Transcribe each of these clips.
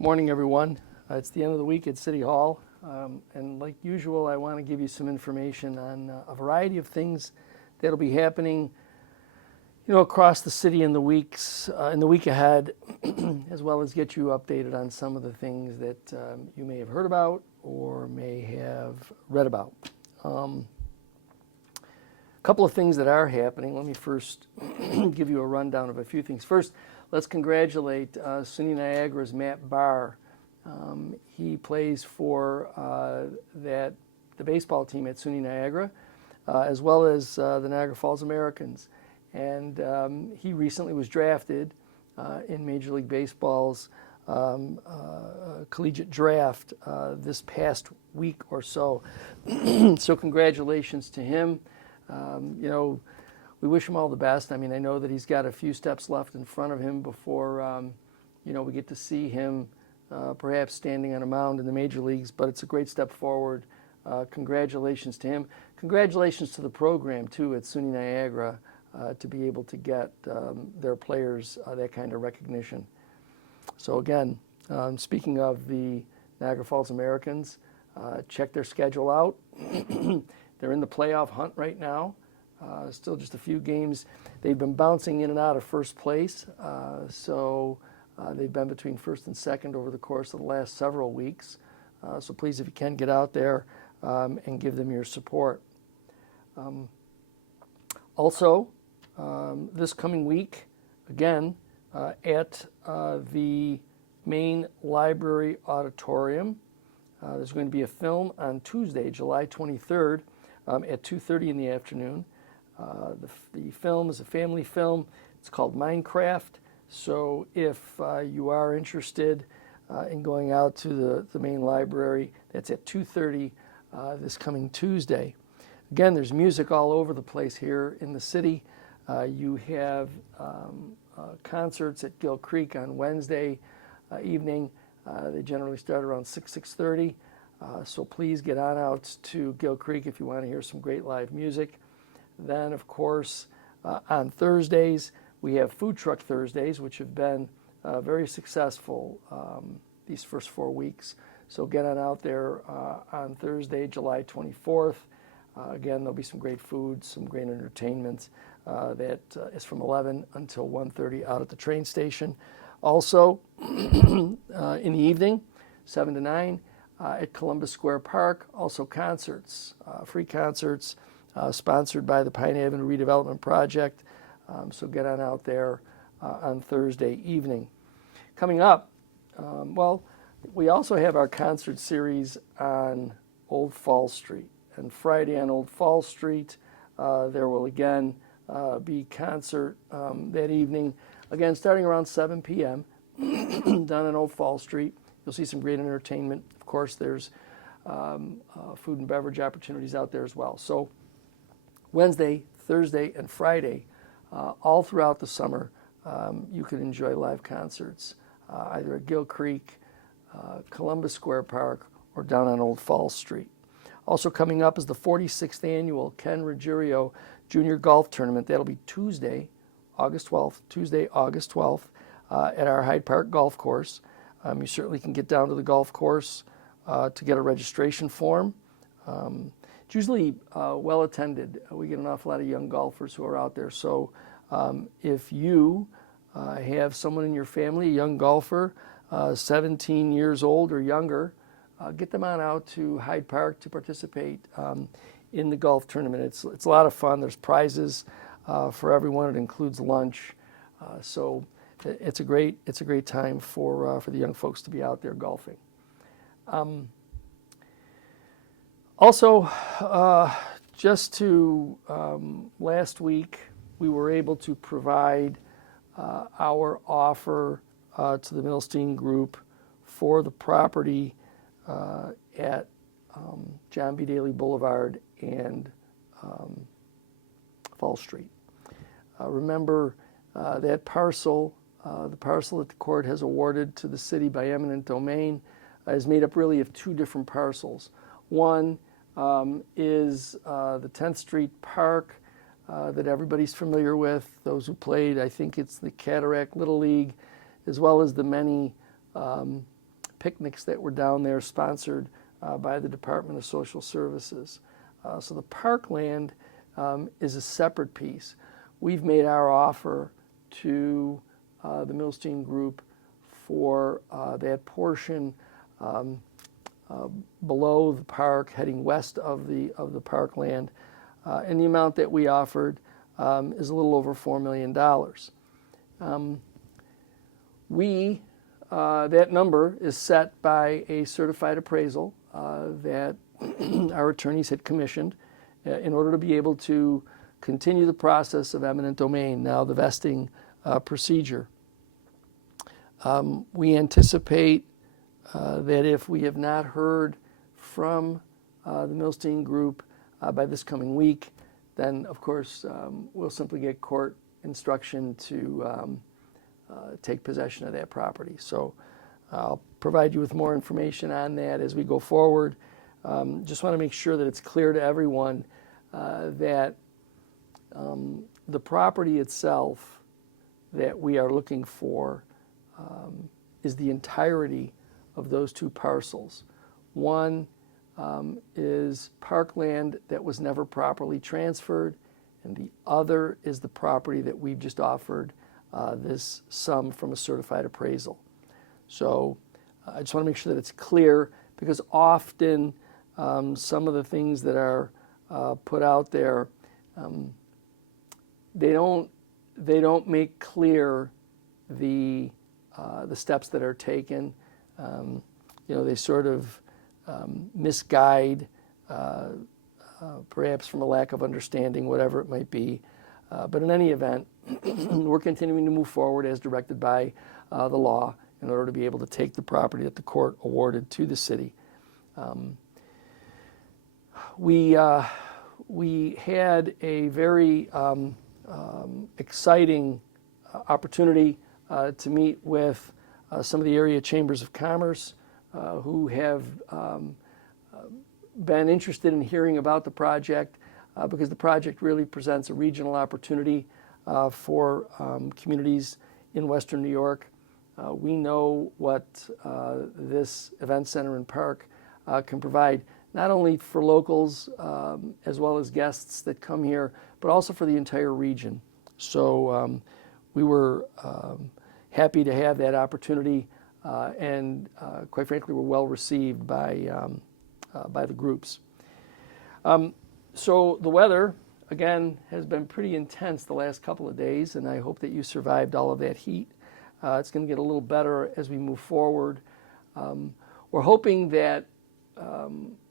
Good morning, everyone. It's the end of the week at City Hall, and like usual, I want to give you some information on a variety of things that'll be happening, across the city in the week ahead, as well as get you updated on some of the things that you may have heard about or may have read about. A couple of things that are happening. Let me first give you a rundown of a few things. First, let's congratulate SUNY Niagara's Matt Barr. He plays for the baseball team at SUNY Niagara, as well as the Niagara Falls Americans. And he recently was drafted in Major League Baseball's collegiate draft this past week or so. So congratulations to him. We wish him all the best. I mean, I know that he's got a few steps left in front of him before, we get to see him perhaps standing on a mound in the major leagues, but it's a great step forward. Congratulations to him. Congratulations to the program, too, at SUNY Niagara to be able to get their players that kind of recognition. So again, speaking of the Niagara Falls Americans, check their schedule out. They're in the playoff hunt right now. Still just a few games. They've been bouncing in and out of first place, so they've been between first and second over the course of the last several weeks. So please, if you can, get out there and give them your support. Also, this coming week, again, at the main library auditorium, there's going to be a film on Tuesday, July 23rd at 2:30 in the afternoon. The film is a family film. It's called Minecraft. So if you are interested in going out to the main library, that's at 2:30 this coming Tuesday. Again, there's music all over the place here in the city. You have concerts at Gill Creek on Wednesday evening. They generally start around 6:30. So please get on out to Gill Creek if you want to hear some great live music. Then, of course, on Thursdays, we have Food Truck Thursdays, which have been very successful these first 4 weeks. So get on out there on Thursday, July 24th. Again, there'll be some great food, some great entertainment that is from 11 until 1:30 out at the train station. Also, in the evening, 7 to 9, at Columbus Square Park, also concerts, free concerts, sponsored by the Pine Avenue Redevelopment Project. So get on out there on Thursday evening. Coming up, we also have our concert series on Old Falls Street. And Friday on Old Falls Street, there will again be concert that evening. Again, starting around 7 p.m. down on Old Falls Street. You'll see some great entertainment. Of course, there's food and beverage opportunities out there as well. So Wednesday, Thursday, and Friday, all throughout the summer, you can enjoy live concerts, either at Gill Creek, Columbus Square Park, or down on Old Falls Street. Also coming up is the 46th annual Ken Ruggiero Junior Golf Tournament. That'll be Tuesday, August 12th, at our Hyde Park Golf Course. You certainly can get down to the golf course to get a registration form. It's usually well attended. We get an awful lot of young golfers who are out there. So if you have someone in your family, a young golfer, 17 years old or younger, get them on out to Hyde Park to participate in the golf tournament. It's a lot of fun. There's prizes for everyone. It includes lunch. So it's a great time for the young folks to be out there golfing. Also, just to last week, we were able to provide our offer to the Milstein Group for the property at John B. Daly Boulevard and Fall Street. Remember that parcel, the parcel that the court has awarded to the city by eminent domain, is made up really of two different parcels. One is the 10th Street Park that everybody's familiar with, those who played, I think it's the Cataract Little League, as well as the many picnics that were down there sponsored by the Department of Social Services. So the parkland is a separate piece. We've made our offer to the Milstein Group for that portion below the park, heading west of the parkland, and the amount that we offered is a little over $4 million. That number is set by a certified appraisal that our attorneys had commissioned in order to be able to continue the process of eminent domain, now the vesting procedure. We anticipate that if we have not heard from the Milstein Group by this coming week, then of course we'll simply get court instruction to take possession of that property. So I'll provide you with more information on that as we go forward. Just want to make sure that it's clear to everyone that the property itself that we are looking for is the entirety of those two parcels. One is parkland that was never properly transferred, and the other is the property that we've just offered this sum from a certified appraisal. So I just want to make sure that it's clear, because often some of the things that are put out there, they don't make clear the steps that are taken. They sort of misguide, perhaps from a lack of understanding, whatever it might be. But in any event, we're continuing to move forward as directed by the law in order to be able to take the property that the court awarded to the city. We had a very exciting opportunity to meet with some of the area chambers of commerce who have been interested in hearing about the project because the project really presents a regional opportunity for communities in Western New York. We know what this event center and park can provide, not only for locals as well as guests that come here, but also for the entire region. So we were happy to have that opportunity, and quite frankly, we're well received by the groups. So the weather, again, has been pretty intense the last couple of days, and I hope that you survived all of that heat. It's going to get a little better as we move forward. We're hoping that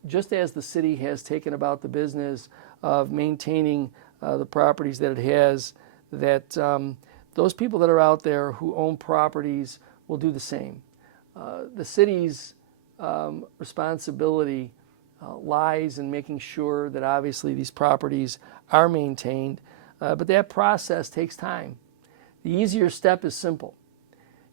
just as the city has taken about the business of maintaining the properties that it has, that those people that are out there who own properties will do the same. The city's responsibility lies in making sure that obviously these properties are maintained, but that process takes time. The easier step is simple.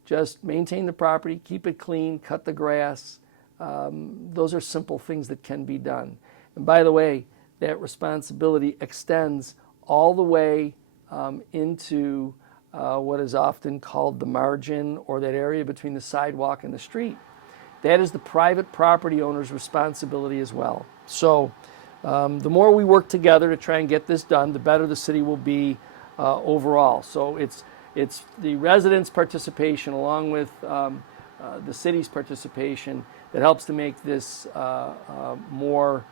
Just maintain the property, keep it clean, cut the grass. Those are simple things that can be done. And by the way, that responsibility extends all the way into what is often called the margin, or that area between the sidewalk and the street. That is the private property owner's responsibility as well. So the more we work together to try and get this done, the better the city will be overall. So it's the residents' participation along with the city's participation that helps to make this more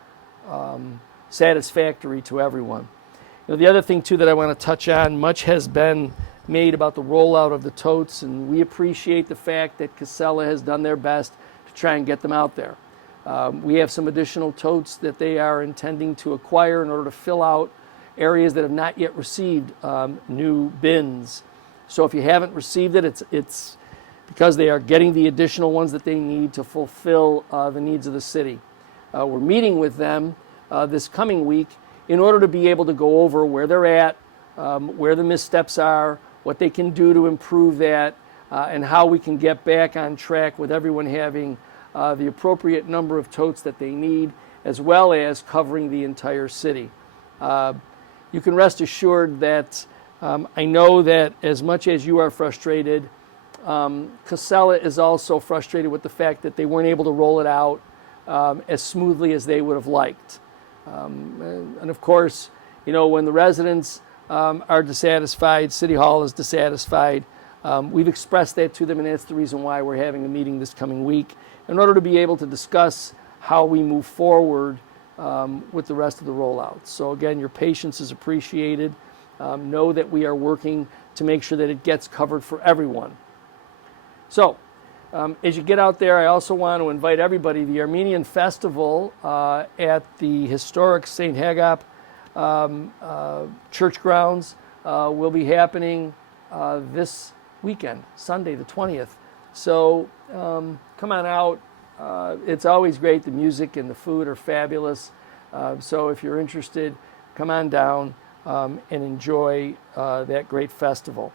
satisfactory to everyone. The other thing too that I want to touch on, much has been made about the rollout of the totes, and we appreciate the fact that Casella has done their best to try and get them out there. We have some additional totes that they are intending to acquire in order to fill out areas that have not yet received new bins. So if you haven't received it, it's because they are getting the additional ones that they need to fulfill the needs of the city. We're meeting with them this coming week in order to be able to go over where they're at, where the missteps are, what they can do to improve that, and how we can get back on track with everyone having the appropriate number of totes that they need, as well as covering the entire city. You can rest assured that I know that as much as you are frustrated, Casella is also frustrated with the fact that they weren't able to roll it out as smoothly as they would have liked. And of course, when the residents are dissatisfied, City Hall is dissatisfied. We've expressed that to them, and that's the reason why we're having a meeting this coming week, in order to be able to discuss how we move forward with the rest of the rollout. So again, your patience is appreciated. Know that we are working to make sure that it gets covered for everyone. So, as you get out there, I also want to invite everybody. The Armenian Festival at the historic St. Hagop church grounds will be happening this weekend, Sunday the 20th. So come on out. It's always great. The music and the food are fabulous. So if you're interested, come on down and enjoy that great festival.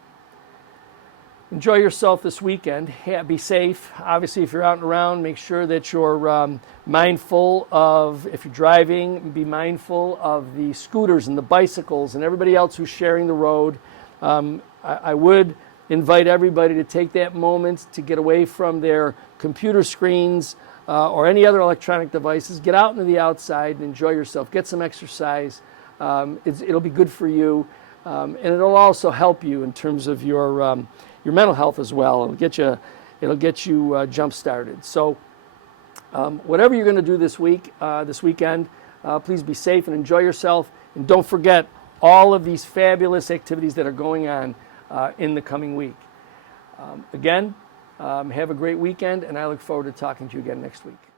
Enjoy yourself this weekend. Be safe. Obviously, if you're out and around, make sure that you're mindful of, if you're driving, be mindful of the scooters and the bicycles and everybody else who's sharing the road. I would invite everybody to take that moment to get away from their computer screens or any other electronic devices. Get out into the outside and enjoy yourself. Get some exercise. It'll be good for you, and it'll also help you in terms of your mental health as well. It'll get you jump started. So whatever you're going to do this weekend, please be safe and enjoy yourself. And don't forget all of these fabulous activities that are going on in the coming week. Again, have a great weekend, and I look forward to talking to you again next week.